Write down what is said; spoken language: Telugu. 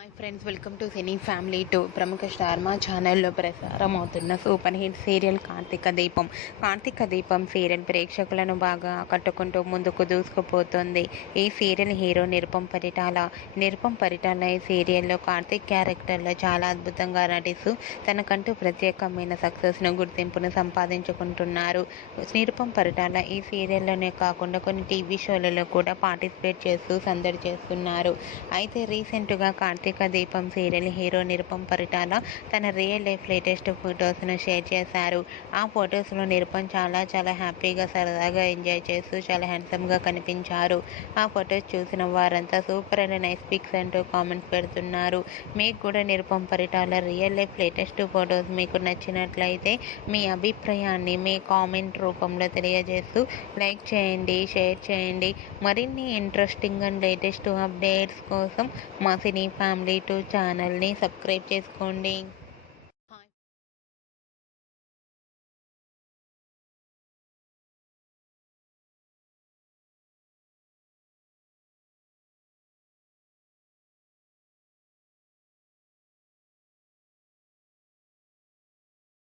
Hi friends, welcome to cine family two. ప్రముఖ స్టార్ మా ఛానల్లో ప్రసారం అవుతున్న సూపర్ హిట్ సీరియల్ కార్తీక దీపం సీరియల్ ప్రేక్షకులను బాగా ఆకట్టుకుంటూ ముందుకు దూసుకుపోతుంది. ఈ సీరియల్ హీరో నిరుపం పరిటాల ఈ సీరియల్లో కార్తీక్ క్యారెక్టర్లో చాలా అద్భుతంగా నటిస్తూ తనకంటూ ప్రత్యేకమైన సక్సెస్ను గుర్తింపును సంపాదించుకుంటున్నారు. నిరుపం పరిటాల ఈ సీరియల్లోనే కాకుండా కొన్ని టీవీ షోలలో కూడా పార్టిసిపేట్ చేస్తూ సందడి చేస్తున్నారు. అయితే రీసెంట్గా కార్తీక దీపం సీరియల్ హీరో నిరుపం పరిటాల తన రియల్ లైఫ్ లేటెస్ట్ ఫొటోస్ను షేర్ చేశారు. ఆ ఫొటోస్లో నిరుపం చాలా హ్యాపీగా సరదాగా ఎంజాయ్ చేస్తూ చాలా హ్యాండ్సమ్గా కనిపించారు. ఆ ఫొటోస్ చూసిన వారంతా సూపర్ అండ్ నైస్ పిక్స్ అంటూ కామెంట్స్ పెడుతున్నారు. మీకు కూడా Nirupam Paritala real life latest photos మీకు నచ్చినట్లయితే మీ అభిప్రాయాన్ని మీ కామెంట్ రూపంలో తెలియజేస్తూ లైక్ చేయండి, షేర్ చేయండి. మరిన్ని ఇంట్రెస్టింగ్ అండ్ లేటెస్ట్ అప్డేట్స్ కోసం మా సినీ ఫ్యామిలీ 2 ఛానల్ని సబ్స్క్రైబ్ చేసుకోండి.